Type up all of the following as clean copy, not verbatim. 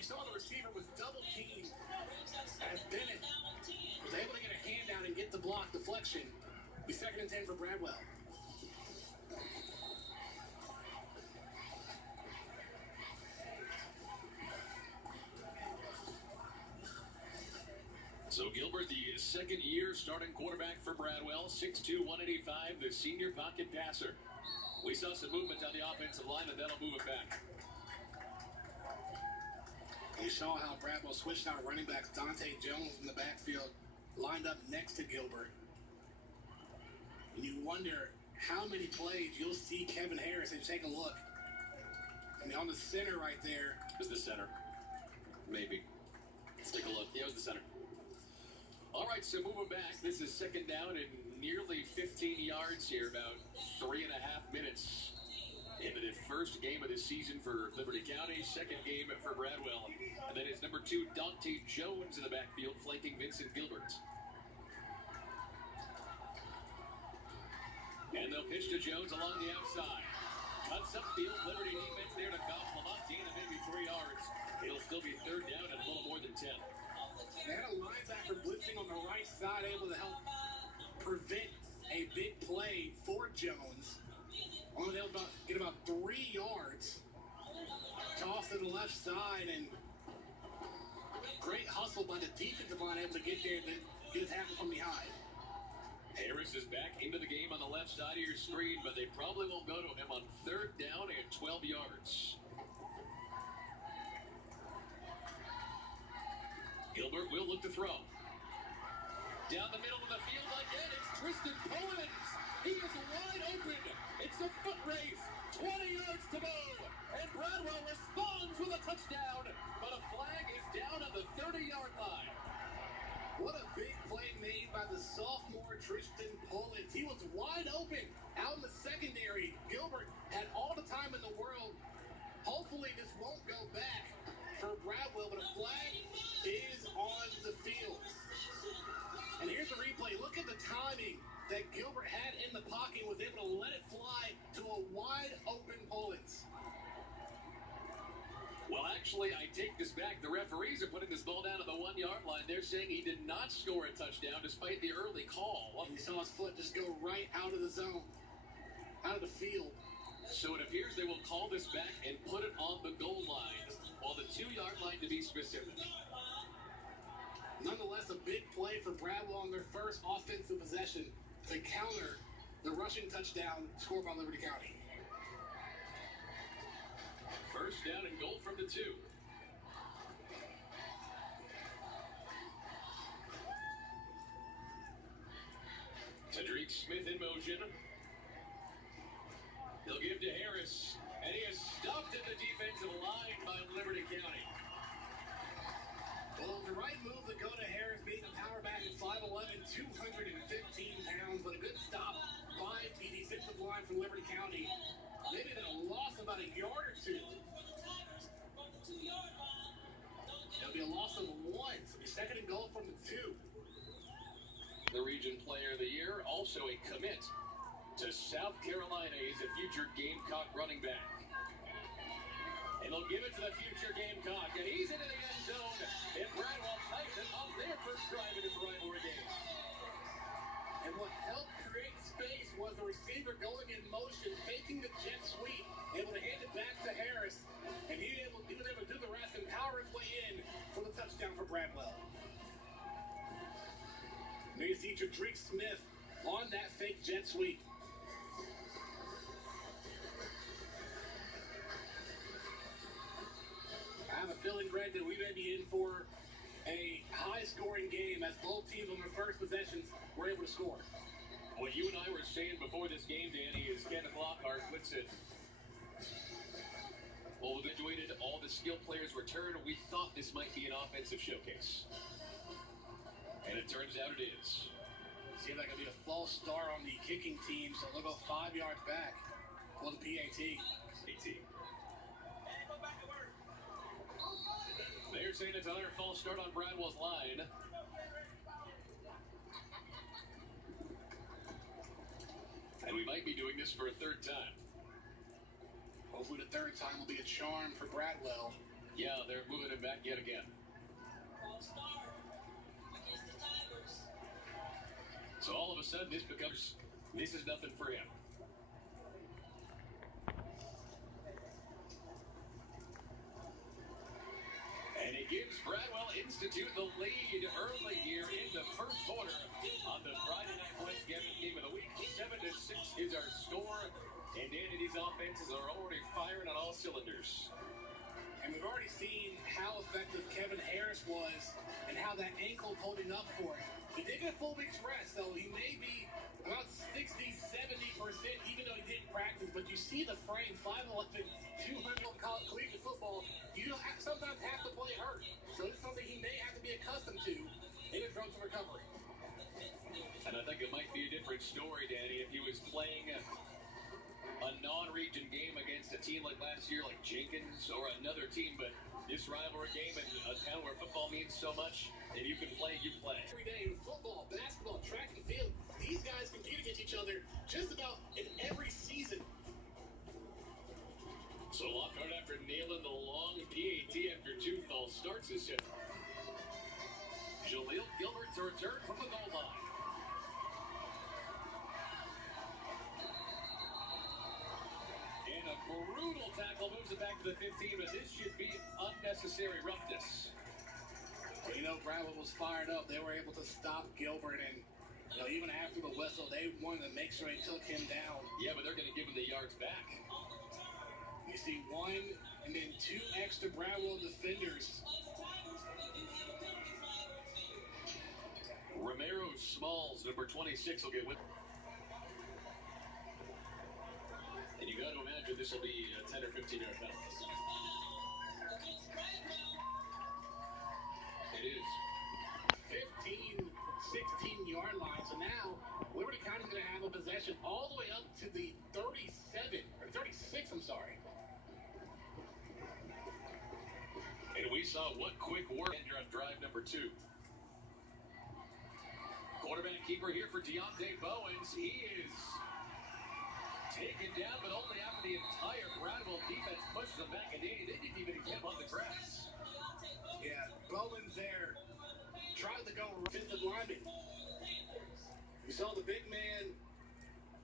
You saw the receiver was double teamed as Bennett was able to get a hand out and get the block deflection. Be 2nd and 10 for Bradwell. So Gilbert, the second-year starting quarterback for Bradwell, 6'2", 185, the senior pocket passer. We saw some movement on the offensive line, and that'll move it back. You saw how Bradwell switched out running backs. Dante Jones in the backfield lined up next to Gilbert. And you wonder how many plays you'll see Kevin Harris. And take a look. I mean, on the center right there. It was the center. Maybe. Let's take a look. Yeah, it was the center. All right, so moving back. This is 2nd down and nearly 15 yards here, about 3.5 minutes into the first game of the season for Liberty County, second game for Bradwell. And then it's number 2, Dante Jones in the backfield, flanking Vincent Gilbert. And they'll pitch to Jones along the outside. Cuts upfield, Liberty defense there to gobble him up, gain of maybe 3 yards. It'll still be 3rd down and a little more than 10. They had a linebacker blitzing on the right side, able to help prevent a big play for Jones. Only able to get about 3 yards. Toss to the left side, and great hustle by the defensive line, able to get there and get a tackle from behind. Harris is back into the game on the left side of your screen, but they probably won't go to him on 3rd down and 12 yards. Gilbert will look to throw. Down the middle of the field again, it's Tristan Collins. He is wide open. It's a foot race. 20 yards to go. And Bradwell responds with a touchdown. But a flag is down at the 30-yard line. What a big play made by the sophomore Tristan Collins. He was wide open out in the secondary. Gilbert had all the time in the world. Hopefully this won't go back for Bradwell, but a flag is on the field. And here's the replay. Look at the timing that Gilbert had in the pocket, was able to let it fly to a wide open Collins. Well, actually, I take this back. The referees are putting this ball down at the 1-yard line. They're saying he did not score a touchdown despite the early call. And you saw his foot just go right out of the zone, out of the field. So it appears they will call this back and put it on the goal line, or the 2-yard line to be specific. Nonetheless, a big play for Bradwell on their first offensive possession to counter the rushing touchdown scored by Liberty County. 1st down and goal from the 2. Tadreek Smith in motion. He'll give to Harris, and he is stopped at the defensive line by Liberty County. Well, the right move to go to Harris, being a power back at 5'11", 215 pounds, but a good stop by the defensive line from Liberty County. Maybe then a loss of about a yard or 2. It'll be a loss of 1, so it'll be 2nd and goal from the 2. The Region Player of the Year, also a commit to South Carolina. He's a future Gamecock running back. And they'll give it to the future Gamecock, and he's into the end zone. And Bradwell ties it on their first drive in his rivalry game. And what helped create space was the receiver going in motion, faking the jet sweep, able to hand it back to Harris, and he was able to do the rest and power his way in for the touchdown for Bradwell. There you see Tadreek Smith on that fake jet sweep. I have a feeling, Greg, that we may be in for a high-scoring game as both teams on their first possessions were able to score. What you and I were saying before this game, Danny, is Kenneth Lockhart puts it. Well, we graduated, all the skilled players return. We thought this might be an offensive showcase. And it turns out it is. Seems like it'll be a false start on the kicking team, so they'll go 5 yards back for the PAT. They're saying it's another false start on Bradwell's line. And we might be doing this for a 3rd time. Hopefully the 3rd time will be a charm for Bradwell. Yeah, they're moving him coming back yet again. So all of a sudden, this is nothing for him. And it gives Bradwell Institute the lead early here in the first quarter on the Friday Night West game of the week. 7-6 is our score, and Danny, these offenses are already firing on all cylinders. And we've already seen how effective Kevin Harris was and how that ankle's holding up for him. He did get a full week's rest, so he may be about 60-70%, even though he didn't practice. But you see the frame, 5'11", 200 college collegiate football. You sometimes have to play hurt. So it's something he may have to be accustomed to in his road to recovery. And I think it might be a different story, Danny, if he was playing a non-region game against a team like last year, like Jenkins, or another team. But this rivalry game in a town where football means so much, and you can play, you play. Every day in football, basketball, track and field, these guys compete against each other just about in every season. So Lockhart, after nailing the long PAT after two falls, starts his shift. Jaleel Gilbert to return from the goal line. And a brutal tackle moves it back to the 15, but this should be unnecessary roughness. Well, you know, Bradwell was fired up. They were able to stop Gilbert, and even after the whistle, they wanted to make sure they took him down. Yeah, but they're going to give him the yards back. You see one and then two extra Bradwell defenders. Romero Smalls, number 26, will get with. And you got to imagine this will be a 10 or 15-yard penalty. It is. 15, 16-yard line. So now Liberty County's going to have a possession all the way up to the 37, or 36, I'm sorry. And we saw what quick work on drive number 2. Quarterback keeper here for Deontay Bowens. He is taken down, but only after the entire Bradwell defense pushes him back. And they didn't even get him on the grass. Yeah, Bowens there tried to go defensive lineman. You saw the big man,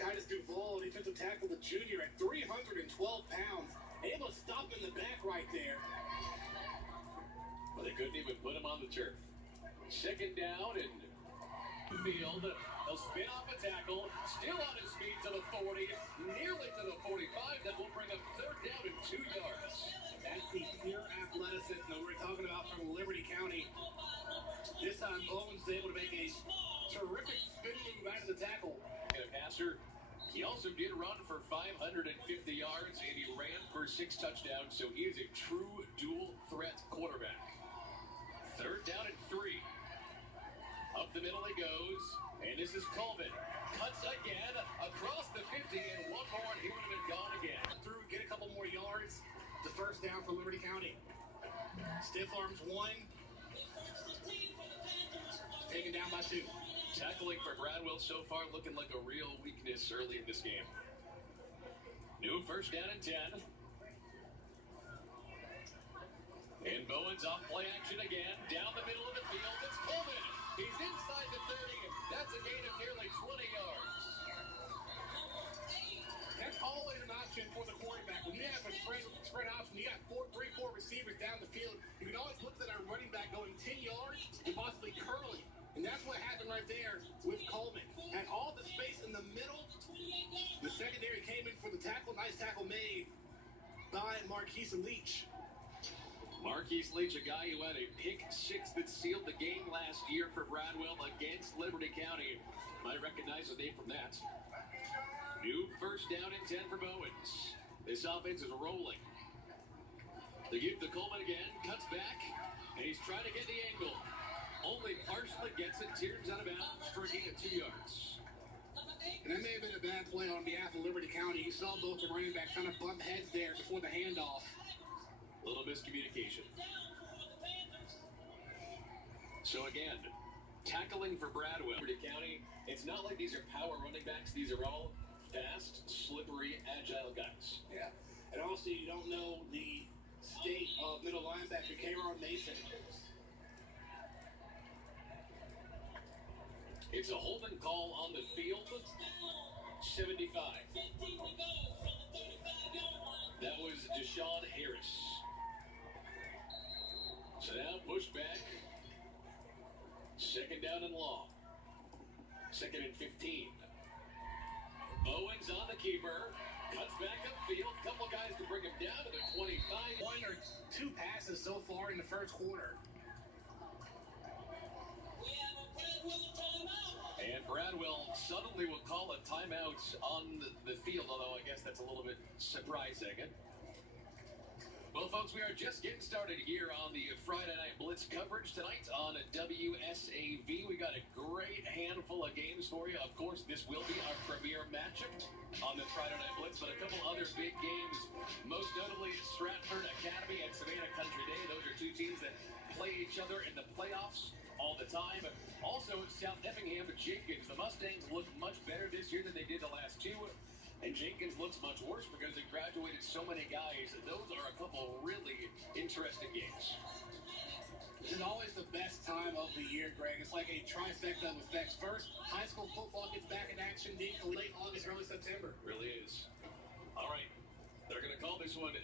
Titus Duval, defensive tackle, the junior, at 312 pounds, able to stop him in the back right there. But they couldn't even put him on the turf. Second down and field. They'll spin off a tackle. Still on his feet to the 40. Nearly to the 45. That will bring up third down and 2 yards. That's the pure athleticism that we're talking about from Liberty County. This time, Bowens was able to make a terrific spin move out of the tackle. And a passer. He also did run for 550 yards, and he ran for 6 touchdowns. So he is a true dual threat quarterback. Third down and 3. Up the middle he goes, and this is Coleman. Cuts again, across the 50, and one more, and he would have been gone again. Through, get a couple more yards. The first down for Liberty County. Stiff arms 1. Taken down by 2. Tackling for Bradwell so far looking like a real weakness early in this game. New first down and 10. And Bowens off play action again. Down the middle of the field. It's Coleman. He's inside the 30. That's a gain of nearly 20 yards. That's always an option for the quarterback. When you have a spread option, you got 3-4 receivers down the field. You can always look at our running back going 10 yards and possibly curling. And that's what happened right there with Coleman. Had all the space in the middle. The secondary came in for the tackle. Nice tackle made by Marquise Leach. Marquise Leach, a guy who had a pick 6 that sealed the game last year for Bradwell against Liberty County. Might recognize the name from that. New first down and 10 for Bowens. This offense is rolling. They give to Coleman again, cuts back, and he's trying to get the angle. Only partially gets it, tears out of bounds, striking at 2 yards. And that may have been a bad play on behalf of Liberty County. You saw both the running backs kind of bump heads there before the handoff. Little miscommunication. So again, tackling for Bradwell. Liberty County, it's not like these are power running backs. These are all fast, slippery, agile guys. Yeah. And also, you don't know the State middle linebacker K-Ron Mason. It's a holding call on the field. 75. That was Deshaun Harris. So now push back. Second down and long. Second and 15. Owens on the keeper. Cuts back upfield. Couple guys to bring him down to the 25. One or two passes so far in the first quarter. And Bradwell suddenly will call a timeout on the field, although I guess that's a little bit surprising. Well, folks, we are just getting started here on the Friday Night Blitz coverage tonight on WSAV. We got a great handful of games for you. Of course, this will be our premier matchup on the Friday Night Blitz, but a couple other big games, most notably Stratford Academy and Savannah Country Day. Those are two teams that play each other in the playoffs all the time. Also, South Effingham and Jenkins. The Mustangs look much better this year than they did the last two. And Jenkins looks much worse because they graduated so many guys. Those are a couple really interesting games. This is always the best time of the year, Greg. It's like a trifecta of effects. First, high school football gets back in action late August, early September. Really is. All right. They're going to call this one